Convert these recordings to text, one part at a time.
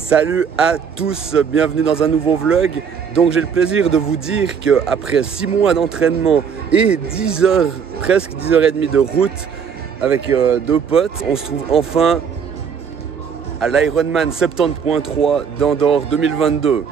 Salut à tous, bienvenue dans un nouveau vlog. Donc j'ai le plaisir de vous dire qu'après 6 mois d'entraînement et 10 heures, presque 10h30 de route avec deux potes, on se trouve enfin à l'Ironman 70.3 d'Andorre 2022.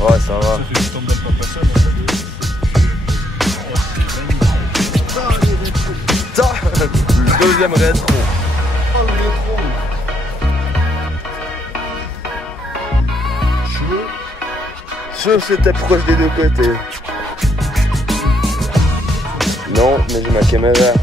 Ouais, ça va. Le deuxième rétro. Oh, le rétro. C'était proche des deux côtés. Non, mais j'ai ma caméra.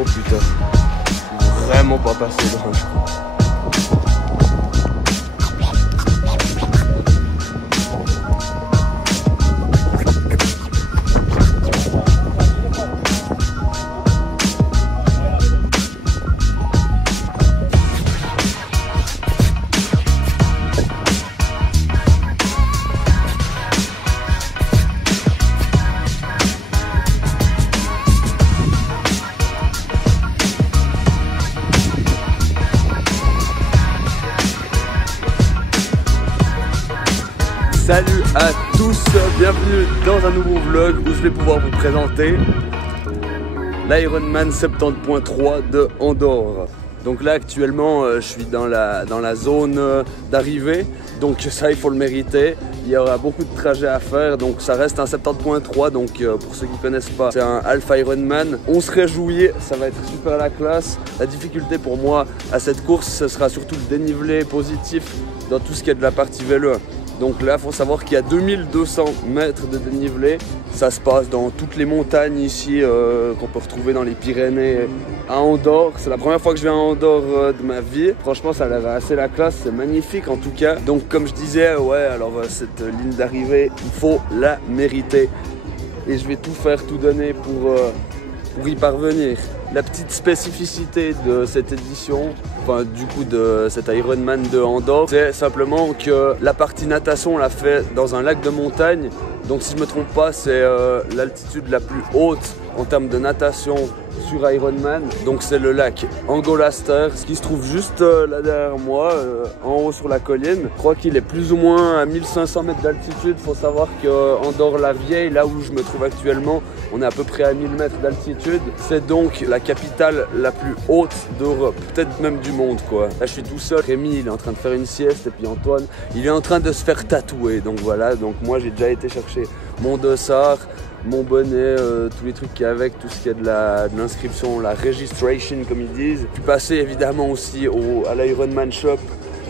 Oh putain, vraiment pas passé grand, je crois. Salut à tous, bienvenue dans un nouveau vlog où je vais pouvoir vous présenter l'Ironman 70.3 de Andorre. Donc là actuellement je suis dans la zone d'arrivée, donc ça il faut le mériter. Il y aura beaucoup de trajets à faire, donc ça reste un 70.3, donc pour ceux qui ne connaissent pas, c'est un Alpha Ironman. On se réjouit, ça va être super la classe. La difficulté pour moi à cette course, ce sera surtout le dénivelé positif dans tout ce qui est de la partie vélo. Donc là, il faut savoir qu'il y a 2200 mètres de dénivelé. Ça se passe dans toutes les montagnes ici qu'on peut retrouver dans les Pyrénées à Andorre. C'est la première fois que je viens à Andorre de ma vie. Franchement, ça a l'air assez la classe, c'est magnifique en tout cas. Donc comme je disais, ouais, alors cette ligne d'arrivée, il faut la mériter. Et je vais tout faire, tout donner pour y parvenir. La petite spécificité de cette édition, enfin du coup de cet Ironman de Andorre, c'est simplement que la partie natation on l'a fait dans un lac de montagne. Donc si je ne me trompe pas, c'est l'altitude la plus haute en termes de natation sur Ironman. Donc c'est le lac Angolaster, qui se trouve juste là derrière moi, en haut sur la colline. Je crois qu'il est plus ou moins à 1500 mètres d'altitude. Il faut savoir qu'Andorre-la-Vieille, là où je me trouve actuellement, on est à peu près à 1000 mètres d'altitude. C'est donc la capitale la plus haute d'Europe, peut-être même du monde quoi. Là je suis tout seul, Rémi il est en train de faire une sieste et puis Antoine il est en train de se faire tatouer. Donc voilà, donc moi j'ai déjà été chercher mon dossard, mon bonnet, tous les trucs qu'il y a avec, tout ce qui est de l'inscription, la registration comme ils disent. Je suis passé évidemment aussi à l'Ironman Shop.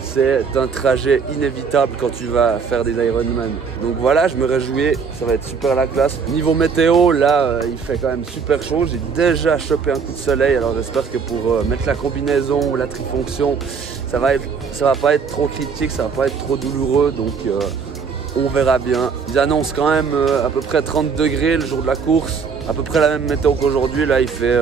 C'est un trajet inévitable quand tu vas faire des Ironman. Donc voilà, je me réjouis, ça va être super la classe. Niveau météo, là, il fait quand même super chaud. J'ai déjà chopé un coup de soleil, alors j'espère que pour mettre la combinaison ou la trifonction, ça va pas être trop critique, ça va pas être trop douloureux. Donc on verra bien. Ils annoncent quand même à peu près 30 degrés le jour de la course. À peu près la même météo qu'aujourd'hui, là il fait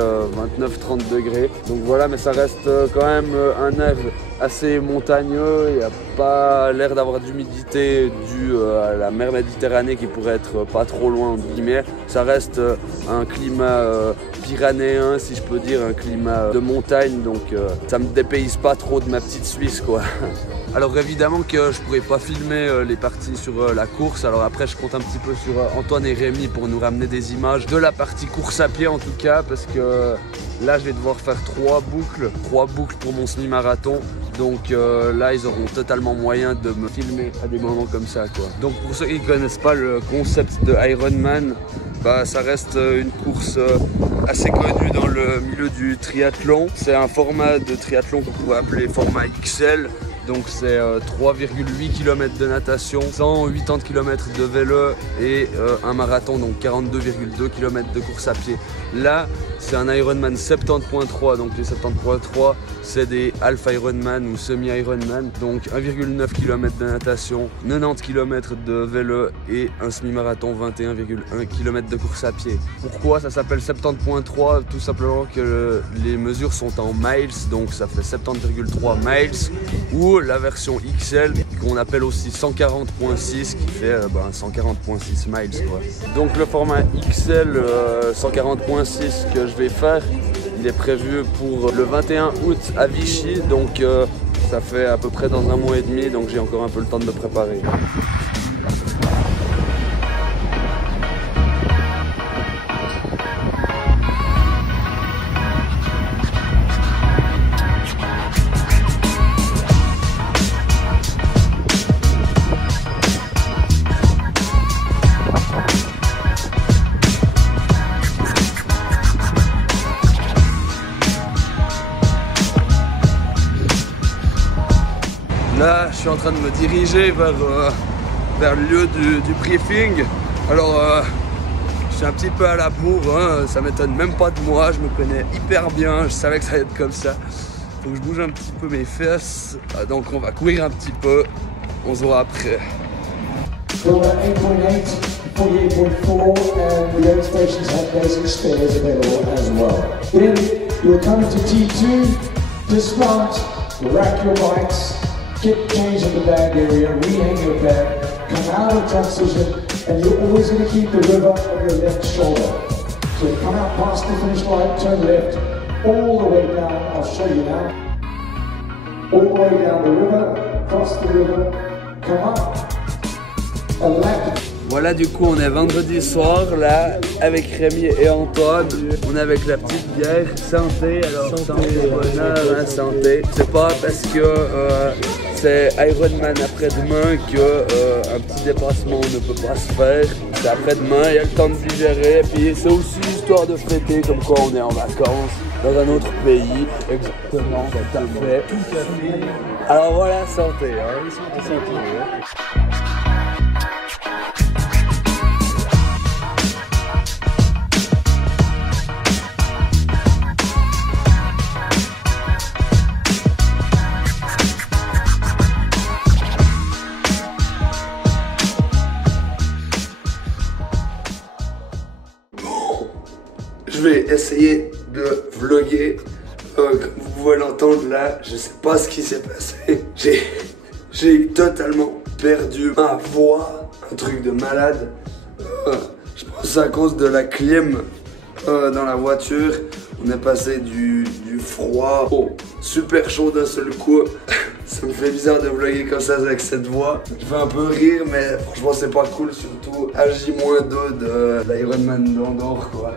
29-30 degrés. Donc voilà, mais ça reste quand même un air assez montagneux. Il n'y a pas l'air d'avoir d'humidité due à la mer Méditerranée qui pourrait être pas trop loin entre guillemets. Ça reste un climat pyrénéen, si je peux dire, un climat de montagne. Donc ça me dépayse pas trop de ma petite Suisse quoi. Alors évidemment que je pourrais pas filmer les parties sur la course. Alors après je compte un petit peu sur Antoine et Rémi pour nous ramener des images de la partie course à pied en tout cas, parce que là je vais devoir faire 3 boucles pour mon semi-marathon. Donc là ils auront totalement moyen de me filmer à des moments comme ça quoi. Donc pour ceux qui ne connaissent pas le concept de Ironman, bah, ça reste une course assez connue dans le milieu du triathlon. C'est un format de triathlon qu'on pourrait appeler format XL. Donc c'est 3,8 km de natation, 180 km de vélo et un marathon, donc 42,2 km de course à pied. Là, c'est un Ironman 70.3, donc les 70.3, c'est des Half Ironman ou semi-Ironman. Donc 1,9 km de natation, 90 km de vélo et un semi-marathon 21,1 km de course à pied. Pourquoi ça s'appelle 70.3? Tout simplement que les mesures sont en miles, donc ça fait 70,3 miles, ou la version XL qu'on appelle aussi 140.6 qui fait 140.6 miles quoi. Donc le format XL 140.6 que je vais faire, il est prévu pour le 21 août à Vichy, donc ça fait à peu près dans un mois et demi, donc j'ai encore un peu le temps de me préparer. Là, je suis en train de me diriger vers le lieu du briefing. Alors, je suis un petit peu à la bourre, hein. Ça m'étonne même pas de moi, je me connais hyper bien, je savais que ça allait être comme ça. Faut que je bouge un petit peu mes fesses, donc on va courir un petit peu, on se voit après. 48.8, 48.4, and the aid stations have basic spares available as well. Then you'll come to T2, dismount, rack your bikes, get changed in the bag area, rehang your bag, come out of transition, and you're always going to keep the river on your left shoulder. So come out past the finish line, turn left, all the way down, I'll show you now. All the way down the river, cross the river, come up, and left. Voilà, du coup on est vendredi soir là avec Rémi et Antoine. On est avec la petite bière santé, alors santé, bonheur, hein, santé. C'est pas parce que c'est Ironman après-demain que un petit dépassement ne peut pas se faire. C'est après-demain, il y a le temps de digérer, et puis c'est aussi histoire de fêter comme quoi on est en vacances dans un autre pays. Exactement, tout à fait. Alors voilà, santé, hein. Santé, santé. Je vais essayer de vlogger. Comme vous pouvez l'entendre là, je sais pas ce qui s'est passé. J'ai totalement perdu ma voix. Un truc de malade. Je pense que c'est à cause de la clim dans la voiture. On est passé du froid au super chaud d'un seul coup. Ça me fait bizarre de vlogger comme ça avec cette voix. Je fais un peu rire, mais franchement c'est pas cool, surtout à J-2 de l'Ironman d'Andorre quoi.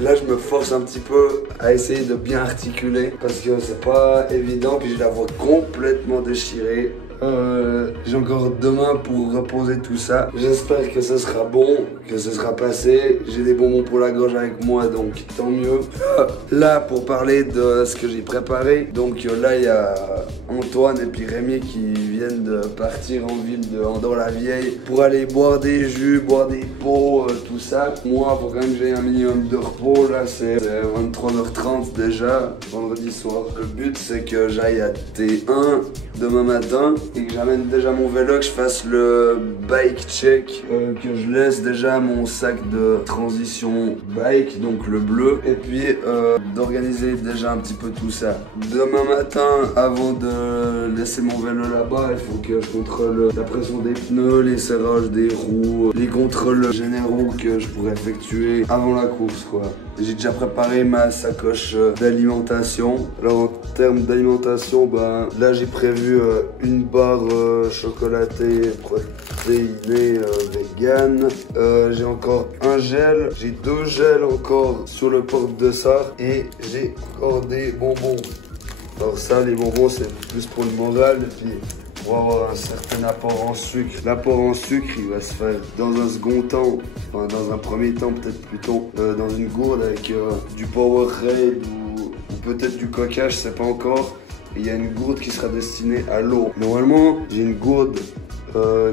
Là je me force un petit peu à essayer de bien articuler parce que c'est pas évident, puis j'ai la voix complètement déchirée. J'ai encore demain pour reposer tout ça. J'espère que ce sera bon, que ce sera passé. J'ai des bonbons pour la gorge avec moi, donc tant mieux. Là, pour parler de ce que j'ai préparé, donc là, il y a Antoine et puis Rémi qui viennent de partir en ville de Andorre-la-Vieille pour aller boire des jus, boire des pots, tout ça. Moi, faut quand même que j'ai un minimum de repos. Là, c'est 23h30 déjà, vendredi soir. Le but, c'est que j'aille à T1 demain matin et que j'amène déjà mon vélo, que je fasse le bike check, que je laisse déjà mon sac de transition bike, donc le bleu, et puis d'organiser déjà un petit peu tout ça. Demain matin, avant de laisser mon vélo là-bas, il faut que je contrôle la pression des pneus, les serrages des roues, les contrôles généraux que je pourrais effectuer avant la course quoi. J'ai déjà préparé ma sacoche d'alimentation. Alors en termes d'alimentation, ben, là j'ai prévu une barre chocolatée protéinée vegan. J'ai encore un gel, j'ai 2 gels encore sur le porte de ça et j'ai encore des bonbons. Alors ça, les bonbons c'est plus pour le moral et puis pour avoir un certain apport en sucre. L'apport en sucre, il va se faire dans un second temps, enfin dans un premier temps peut-être plutôt, dans une gourde avec du Powerade ou peut-être du Coca, je sais pas encore. et il y a une gourde qui sera destinée à l'eau. Normalement, j'ai une gourde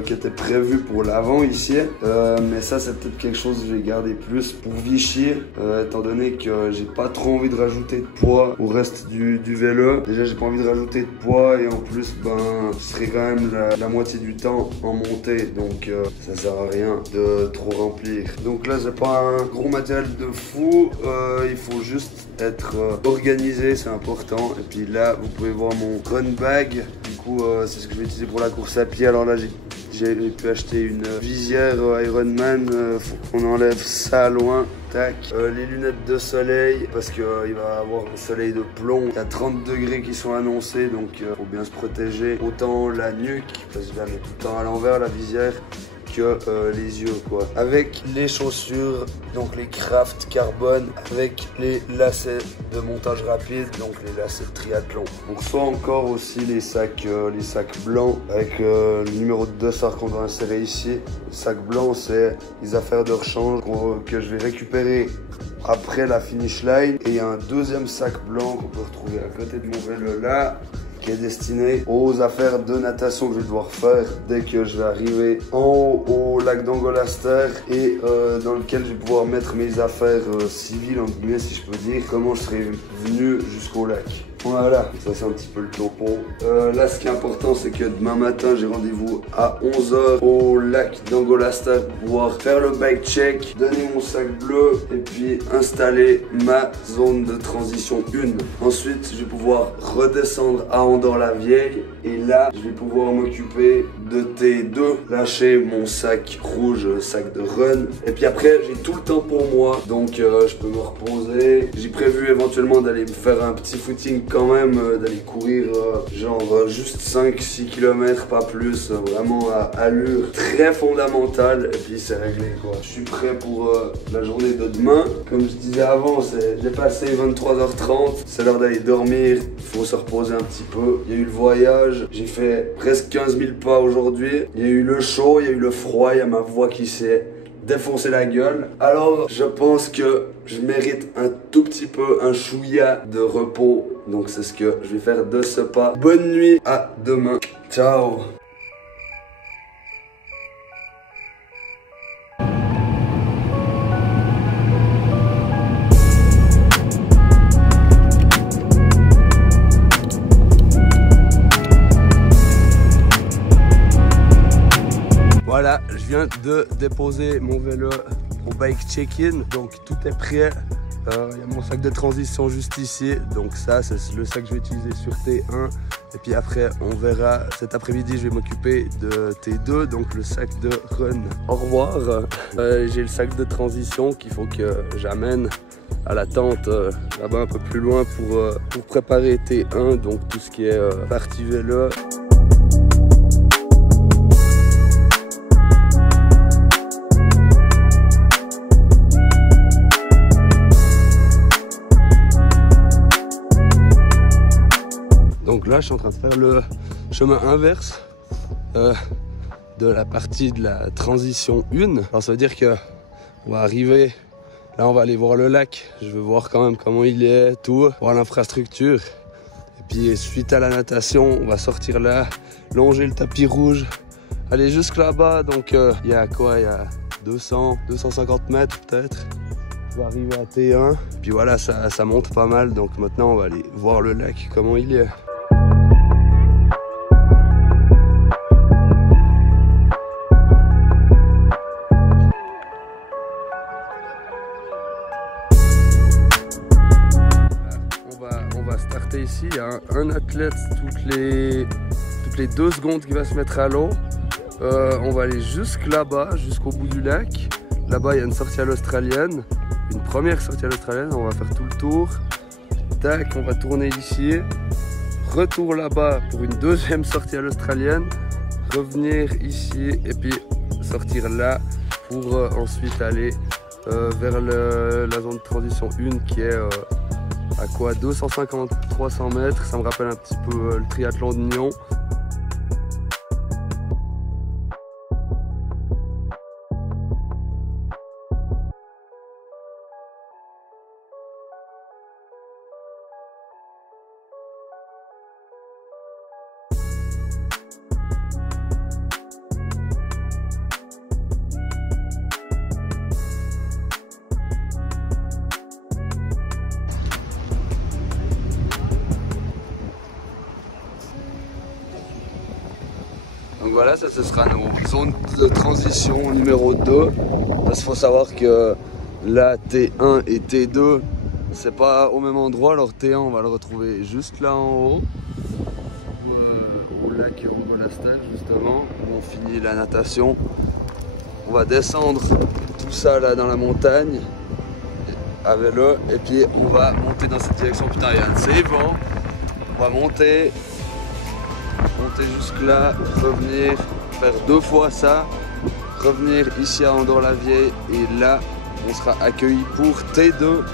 qui était prévue pour l'avant ici, mais ça c'est peut-être quelque chose que je vais garder plus pour Vichy, étant donné que j'ai pas trop envie de rajouter de poids au reste du vélo. Déjà j'ai pas envie de rajouter de poids, et en plus ben ce serait quand même la moitié du temps en montée, donc ça sert à rien de trop remplir. Donc là j'ai pas un gros matériel de fou, il faut juste être organisé, c'est important. Et puis là vous pouvez voir mon run bag, du coup c'est ce que je vais utiliser pour la course à pied. Alors là j'ai pu acheter une visière Ironman, faut qu'on enlève ça loin. Tac, les lunettes de soleil, parce qu'il va y avoir un soleil de plomb. Il y a 30 degrés qui sont annoncés, donc faut bien se protéger. Autant la nuque, parce que je la mets tout le temps à l'envers, la visière, que les yeux quoi. Avec les chaussures, donc les Craft Carbone, avec les lacets de montage rapide, donc les lacets de triathlon. On reçoit encore aussi les sacs blancs avec le numéro de dossard qu'on doit insérer ici. Les sacs blancs, c'est les affaires de rechange que je vais récupérer après la finish line. Et il y a un deuxième sac blanc qu'on peut retrouver à côté de mon vélo là, qui est destiné aux affaires de natation que je vais devoir faire dès que je vais arriver en haut au lac d'Angolaster, et dans lequel je vais pouvoir mettre mes affaires civiles, entre guillemets, si je peux dire, comment je serai venu jusqu'au lac. Voilà, ça c'est un petit peu le topo. Là ce qui est important, c'est que demain matin j'ai rendez-vous à 11 h au lac d'Angolaster pour pouvoir faire le bike check, donner mon sac bleu et puis installer ma zone de transition 1. Ensuite je vais pouvoir redescendre à Andorre-la-Vieille, et là je vais pouvoir m'occuper de T2, lâcher mon sac rouge, sac de run, et puis après j'ai tout le temps pour moi, donc je peux me reposer. J'ai prévu éventuellement d'aller me faire un petit footing quand même, d'aller courir genre juste 5-6 km, pas plus, vraiment à allure très fondamentale, et puis c'est réglé quoi. Je suis prêt pour la journée de demain. Comme je disais avant, j'ai passé 23 h 30, c'est l'heure d'aller dormir, il faut se reposer un petit peu. Il y a eu le voyage, j'ai fait presque 15 000 pas aujourd'hui, il y a eu le chaud, il y a eu le froid, il y a ma voix qui s'est défoncer la gueule. Alors je pense que je mérite un tout petit peu, un chouïa de repos. Donc c'est ce que je vais faire de ce pas. Bonne nuit, à demain. Ciao. Voilà, je viens de déposer mon vélo au bike check-in, donc tout est prêt. Il y a mon sac de transition juste ici, donc ça c'est le sac que je vais utiliser sur T1. Et puis après on verra, cet après-midi je vais m'occuper de T2, donc le sac de run. Au revoir, j'ai le sac de transition qu'il faut que j'amène à la tente là-bas un peu plus loin pour préparer T1, donc tout ce qui est partie vélo. Donc là, je suis en train de faire le chemin inverse de la partie de la transition 1. Alors ça veut dire que on va arriver, là on va aller voir le lac. Je veux voir quand même comment il est, tout, voir l'infrastructure. Et puis suite à la natation, on va sortir là, longer le tapis rouge, aller jusque là-bas. Donc il y a quoi, il y a 250 mètres peut-être. On va arriver à T1. Puis voilà, ça monte pas mal. Donc maintenant on va aller voir le lac, comment il est. Ici, il y a un athlète toutes les 2 secondes qui va se mettre à l'eau. On va aller jusque là-bas, jusqu'au bout du lac. Là-bas, il y a une sortie à l'australienne, une première sortie à l'australienne. On va faire tout le tour. Tac, on va tourner ici. Retour là-bas pour une deuxième sortie à l'australienne. Revenir ici et puis sortir là pour ensuite aller vers la zone de transition 1 qui est à quoi 250-300 mètres, ça me rappelle un petit peu le triathlon de Nyon. voilà, ça ce sera nos zones de transition numéro 2. Parce qu'il faut savoir que là, T1 et T2, c'est pas au même endroit. Alors T1, on va le retrouver juste là en haut, au lac Monastel justement, où on finit la natation. On va descendre tout ça là dans la montagne à vélo et puis on va monter dans cette direction. Putain, il y a un de ces vents. On va monter jusque là, revenir, faire 2 fois ça, revenir ici à Andorre-la-Vieille et là on sera accueilli pour T2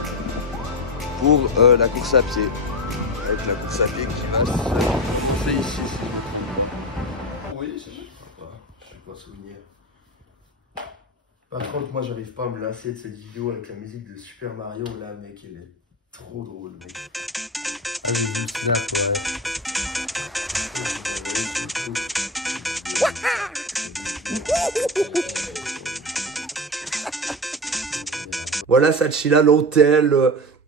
pour la course à pied. Avec la course à pied qui va se faire ici. Oui, c'est vrai. Je sais pas souvenir. Par contre, moi j'arrive pas à me lasser de cette vidéo avec la musique de Super Mario. Là, mec, elle est trop drôle, mec. Ah, j'ai vu Snap, ouais. Voilà, Sachila, l'hôtel.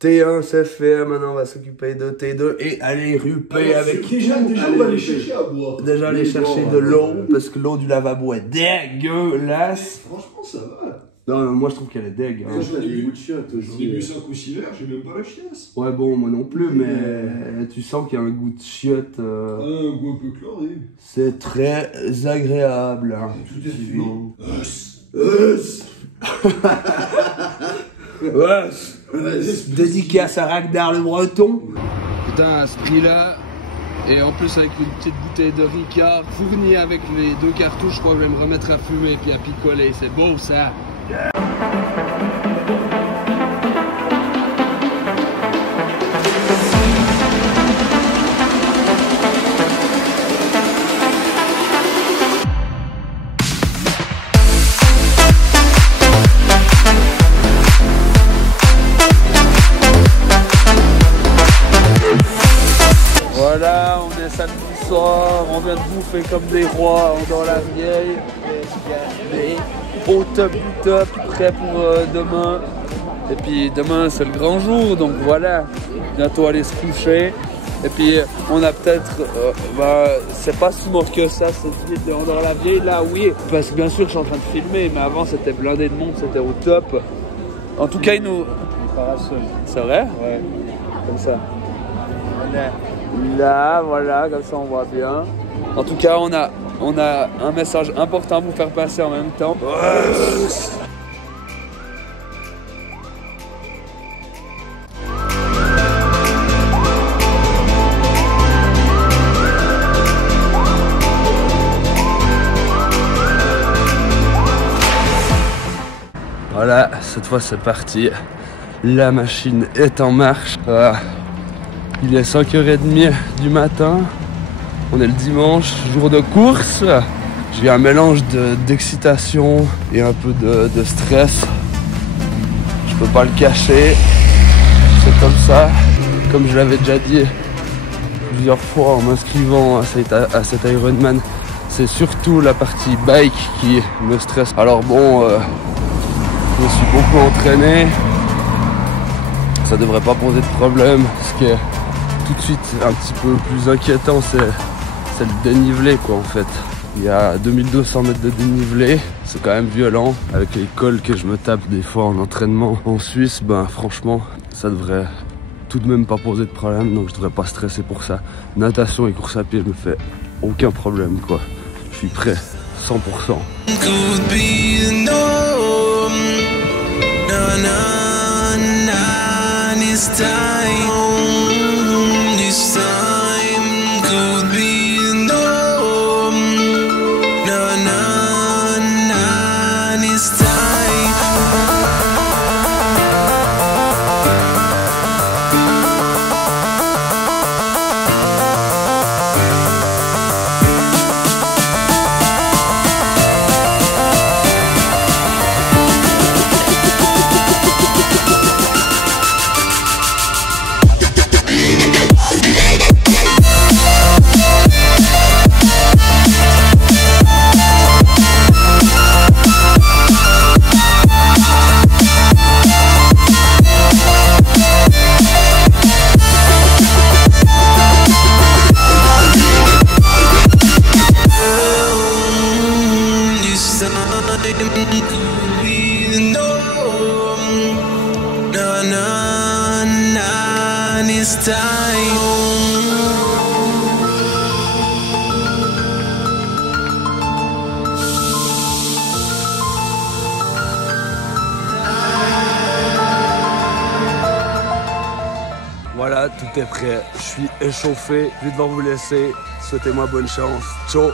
T1 c'est fait, maintenant on va s'occuper de T2 et aller ruper avec. Déjà on va aller chercher à boire. Déjà aller chercher de l'eau parce que l'eau du lavabo est dégueulasse. Franchement, ça va. Non, moi je trouve qu'elle est dégueu. Moi, j'en ai des goûts de chiottes aussi. J'en ai bu 5 ou 6 verres, j'ai même pas la chiasse. Ouais, bon, moi non plus, mais tu sens qu'il y a un goût de chiotte. Un goût un peu chloré. C'est très agréable. Hein, Tout est effectivement. Dédicace à Ragnar le Breton. Putain, à ce prix-là, et en plus avec une petite bouteille de Ricard fournie avec les 2 cartouches, je crois que je vais me remettre à fumer et puis à picoler. C'est beau ça. Voilà, on est samedi soir, on vient de bouffer comme des rois dans la vieille. Au top du top, prêt pour demain. Et puis demain c'est le grand jour, donc voilà, bientôt aller se coucher. Et puis on a peut-être, c'est pas si mort que ça cette ville de la vieille là, oui. Parce que bien sûr je suis en train de filmer, mais avant c'était blindé de monde, c'était au top. En tout cas il nous... C'est vrai? Ouais, comme ça. Là, voilà, comme ça on voit bien. En tout cas, on a un message important à vous faire passer en même temps. Voilà, cette fois c'est parti. La machine est en marche. Voilà. Il est 5h30 du matin, on est le dimanche, jour de course. J'ai un mélange d'excitation et un peu de stress. Je peux pas le cacher, c'est comme ça. Comme je l'avais déjà dit plusieurs fois en m'inscrivant à cet Ironman, c'est surtout la partie bike qui me stresse. Alors bon, je me suis beaucoup entraîné, ça devrait pas poser de problème. Ce qui est tout de suite un petit peu plus inquiétant, c'est le dénivelé quoi en fait. Il y a 2200 mètres de dénivelé, c'est quand même violent. Avec les cols que je me tape des fois en entraînement en Suisse, ben franchement ça devrait tout de même pas poser de problème, donc je devrais pas stresser pour ça. Natation et course à pied me fait aucun problème quoi. Je suis prêt, 100%. It's time. Voilà, tout est prêt. Je suis échauffé. Je vais devoir vous laisser. Souhaitez-moi bonne chance. Ciao.